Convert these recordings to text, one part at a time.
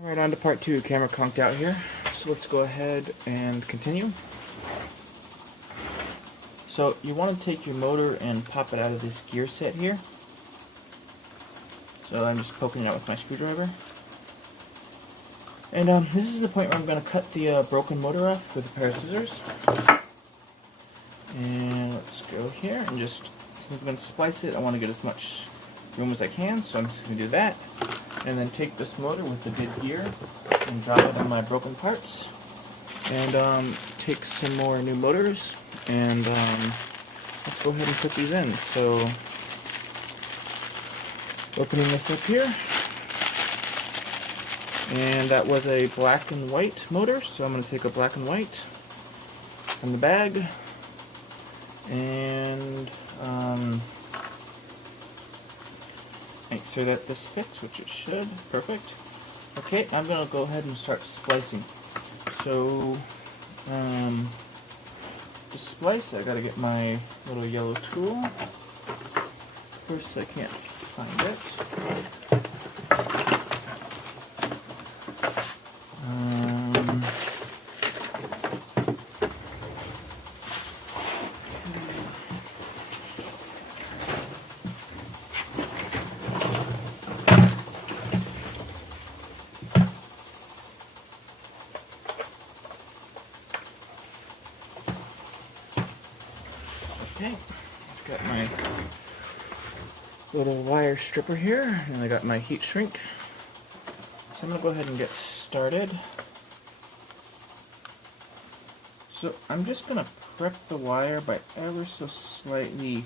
Alright, on to part 2. Camera conked out here. So let's go ahead and continue. So you want to take your motor and pop it out of this gear set here. So I'm just poking it out with my screwdriver. And this is the point where I'm going to cut the broken motor off with a pair of scissors. And let's go here and just, since I'm going to splice it, I want to get as much room as I can, so I'm just going to do that. And then take this motor with the good gear and drop it on my broken parts. And take some more new motors and let's go ahead and put these in. So opening this up here, and that was a black and white motor, so I'm going to take a black and white from the bag and make sure that this fits, which it should. Perfect. Okay, I'm going to go ahead and start splicing. So to splice, I got to get my little yellow tool. First, I can't find it. Okay, I've got my little wire stripper here, and I got my heat shrink. So I'm going to go ahead and get started. So I'm just going to prep the wire by ever so slightly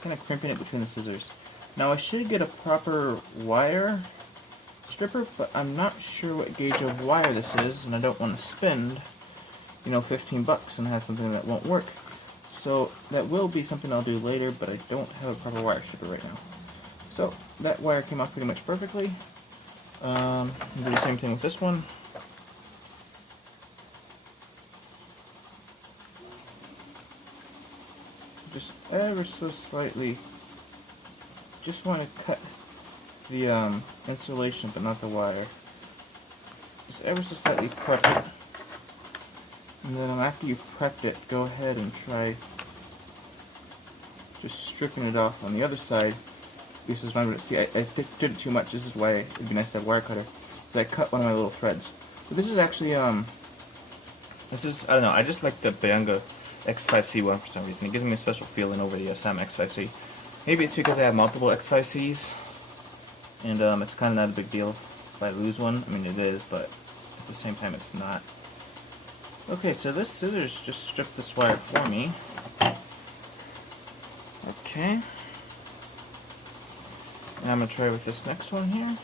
kind of crimping it between the scissors. Now I should get a proper wire stripper, but I'm not sure what gauge of wire this is, and I don't want to spend, you know, 15 bucks and have something that won't work. So that will be something I'll do later, but I don't have a proper wire stripper right now. So that wire came off pretty much perfectly. I'll do the same thing with this one. Just ever so slightly, just want to cut the insulation but not the wire. Just ever so slightly prep it. And then after you've prepped it, go ahead and try just stripping it off on the other side. This is one, see, I did it too much. This is why it'd be nice to have a wire cutter. So I cut one of my little threads. But this is actually, this is, I don't know, I just like the Bayanga x5c one for some reason. It gives me a special feeling over the Sam x5c. Maybe it's because I have multiple x5cs, and it's kind of not a big deal if I lose one. I mean, it is, but at the same time, it's not. Okay, so this scissors just stripped this wire for me. Okay. And I'm going to try with this next one here.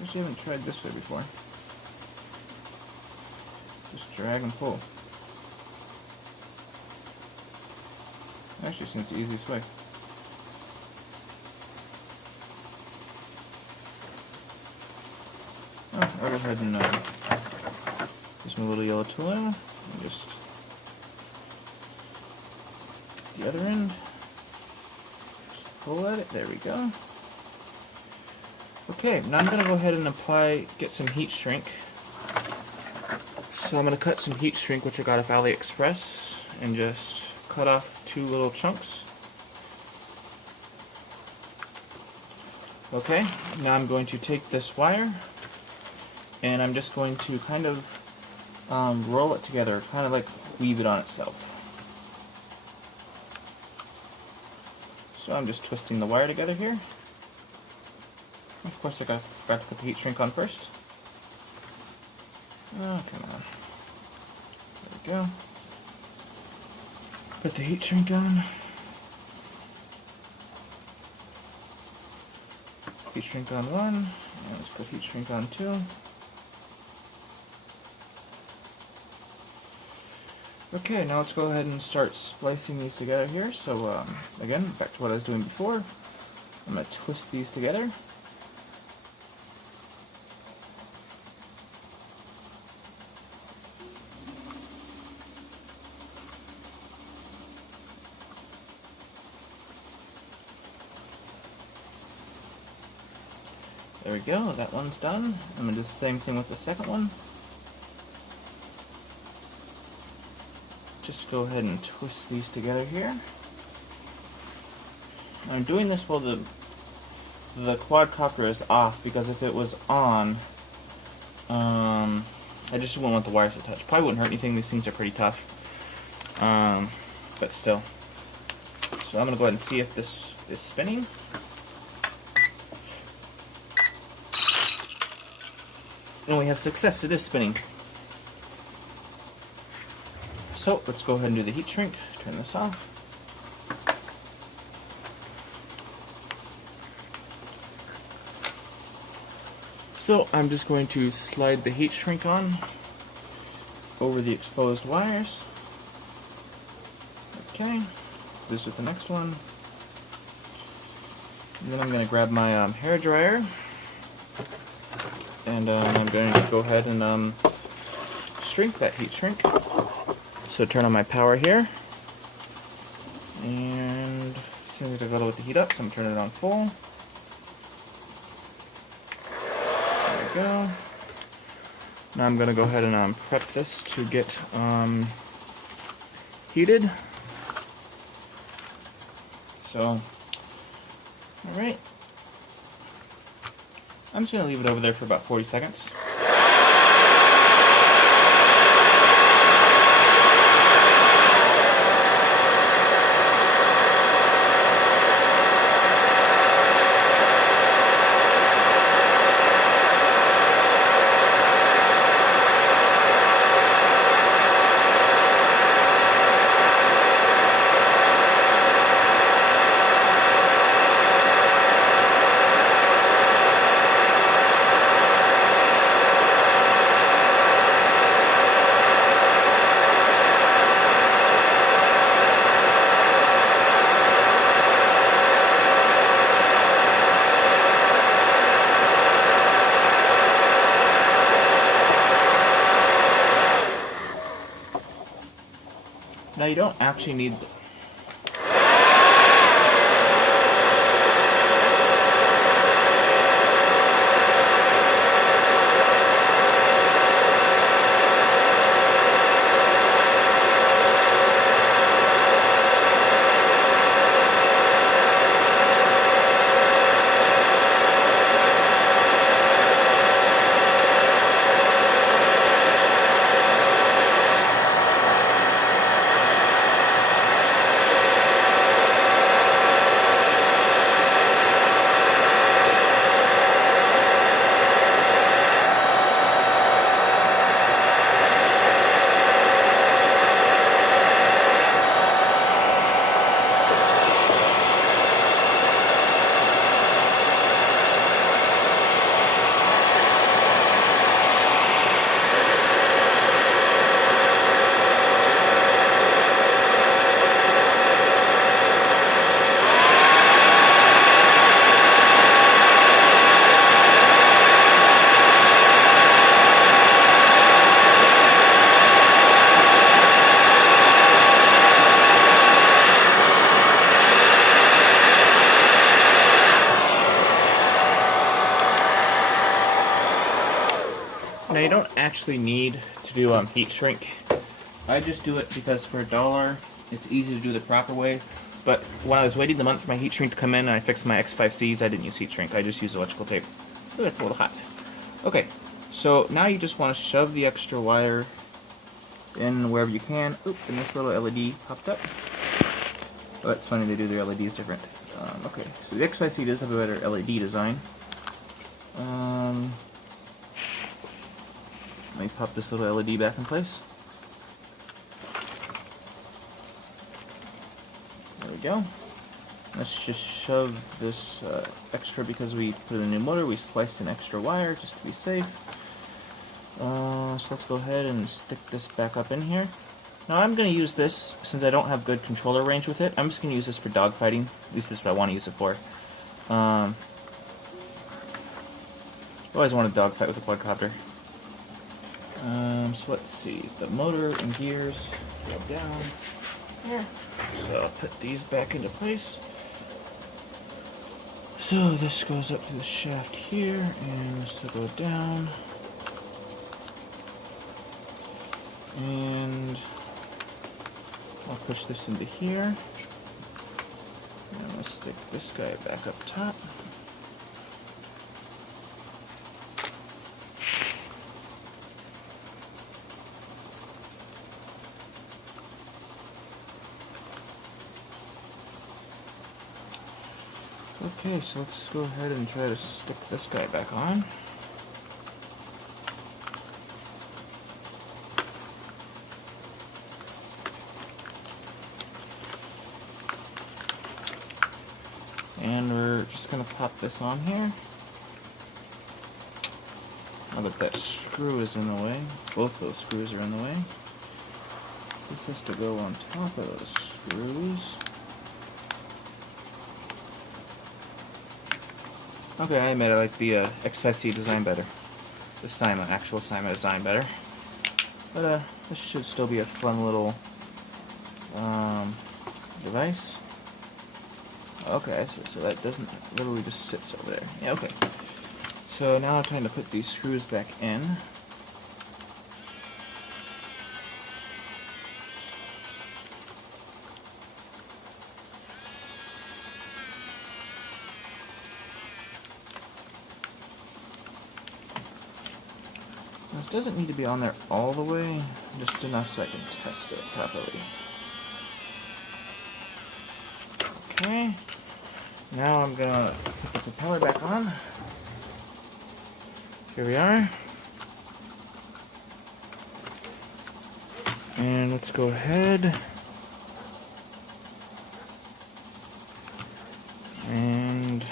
Actually, I haven't tried this way before. Just drag and pull. Actually, seems the easiest way. Oh, I'll go ahead and use my little yellow tool and just the other end. Just pull at it. There we go. Okay, now I'm going to go ahead and get some heat shrink. So I'm going to cut some heat shrink, which I got off AliExpress, and just cut off 2 little chunks. Okay, now I'm going to take this wire, and I'm just going to kind of roll it together, kind of like weave it on itself. So I'm just twisting the wire together here. Of course, I forgot to put the heat shrink on first. Oh, come on. There we go. Put the heat shrink on. Heat shrink on 1. And let's put heat shrink on 2. Okay, now let's go ahead and start splicing these together here. So, again, back to what I was doing before. I'm going to twist these together. There we go, that one's done. I'm going to do the same thing with the second one. Just go ahead and twist these together here. I'm doing this while the quadcopter is off, because if it was on, I just wouldn't want the wires to touch. Probably wouldn't hurt anything, these things are pretty tough. But still. So I'm going to go ahead and see if this is spinning. And we have success, it is spinning. So let's go ahead and do the heat shrink. Turn this off. So I'm just going to slide the heat shrink on over the exposed wires. Okay, this is the next one. And then I'm going to grab my hair dryer, and I'm going to go ahead and shrink that heat shrink. So turn on my power here, and as soon as I got to let the heat up, so I'm turning it on full. There we go. Now I'm going to go ahead and prep this to get heated. So, alright. I'm just going to leave it over there for about 40 seconds. Now you don't actually need Now you don't actually need to do heat shrink. I just do it because for $1, it's easy to do the proper way. But when I was waiting the month for my heat shrink to come in and I fixed my x5cs, I didn't use heat shrink. I just used electrical tape. Ooh, it's a little hot. Okay, so now you just want to shove the extra wire in wherever you can. Oop, and this little LED popped up. Oh, that's funny, they do their LEDs different. Okay, so the x5c does have a better LED design. Let me pop this little LED back in place. There we go. Let's just shove this extra, because we put in a new motor, we spliced an extra wire just to be safe. So let's go ahead and stick this back up in here. Now I'm going to use this, since I don't have good controller range with it, I'm just going to use this for dogfighting. At least that's what I want to use it for. I always want to dogfight with a quadcopter. So let's see, the motor and gears go down here. So I'll put these back into place. So this goes up to the shaft here, and this will go down. And I'll push this into here. And I'm going to stick this guy back up top. Okay, so let's go ahead and try to stick this guy back on. And we're just going to pop this on here. Now that screw is in the way, both those screws are in the way. This has to go on top of those screws. Okay, I admit I like the X5c design better. The actual Cyma design better. But this should still be a fun little device. Okay, so that doesn't literally just sits over there. Yeah, okay. So now I'm trying to put these screws back in. This doesn't need to be on there all the way, just enough so I can test it properly. Okay, now I'm gonna put the propeller back on. Here we are. And let's go ahead and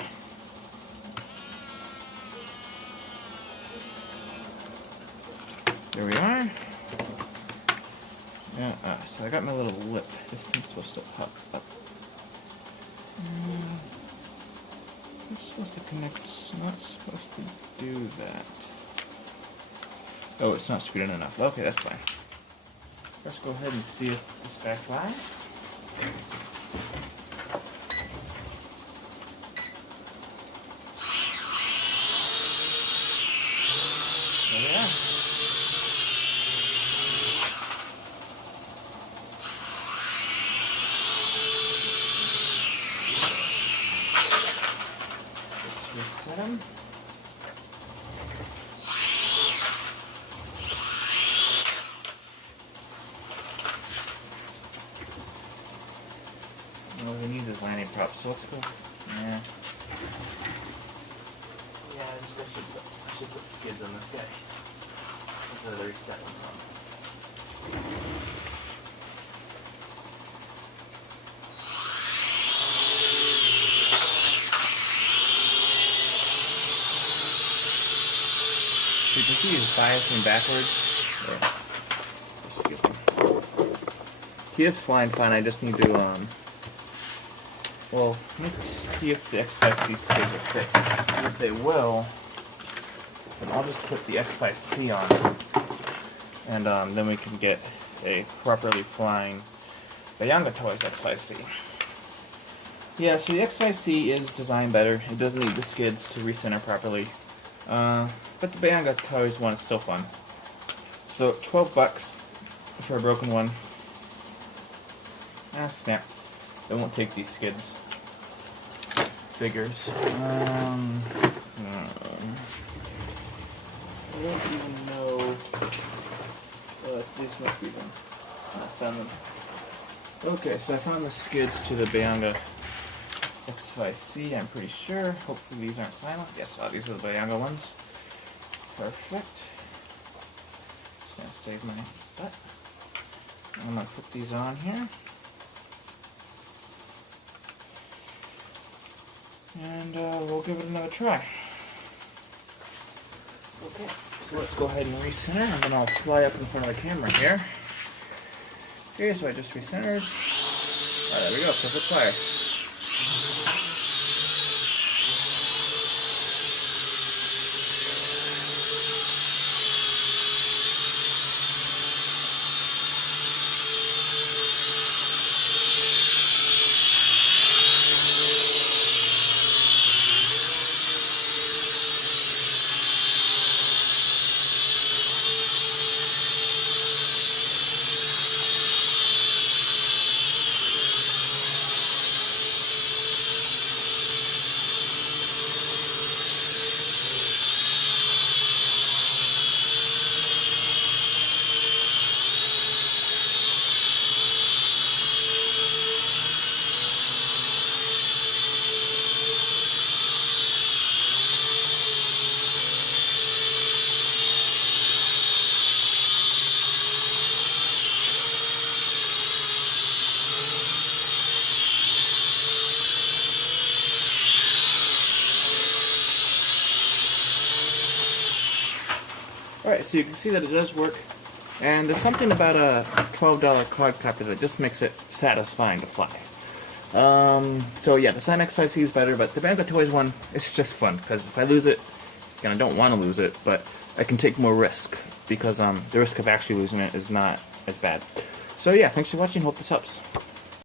there we are. Yeah, so I got my little lip. This thing's supposed to pop up. It's supposed to connect. It's not supposed to do that. Oh, it's not screwed in enough. Okay, that's fine. Let's go ahead and see if this guy flies. There we are. Let's reset him. Well, we need this landing prop, so let's go. Yeah. Yeah, I should put skids on this guy. That's where the reset one from. You can see he's biasing backwards. Excuse me. He is flying fine. I just need to well, let me see if the X5c skids are thick. And if they will, then I'll just put the X5c on, and then we can get a properly flying bayangtoys X5c. Yeah, so the X5c is designed better. It doesn't need the skids to recenter properly. But the bayangtoys one is still fun. So $12 for a broken one. Ah, snap. They won't take these skids. Figures. I don't even know. These must be them. I found them. Okay, so I found the skids to the Bayanga X5c, I'm pretty sure. Hopefully these aren't silent. Yes, these are the Bayanga ones. Perfect. Just gonna save my butt. I'm gonna put these on here. And we'll give it another try. Okay, so let's go ahead and recenter, and then I'll fly up in front of the camera here. Okay, so I just recentered. Oh, there we go, perfect fire. Alright, so you can see that it does work. And there's something about a $12 quadcopter that just makes it satisfying to fly. So yeah, the Scion X5c is better, but the bayangtoys one, it's just fun, because if I lose it, and I don't want to lose it, but I can take more risk, because the risk of actually losing it is not as bad. So yeah, thanks for watching, hope this helps.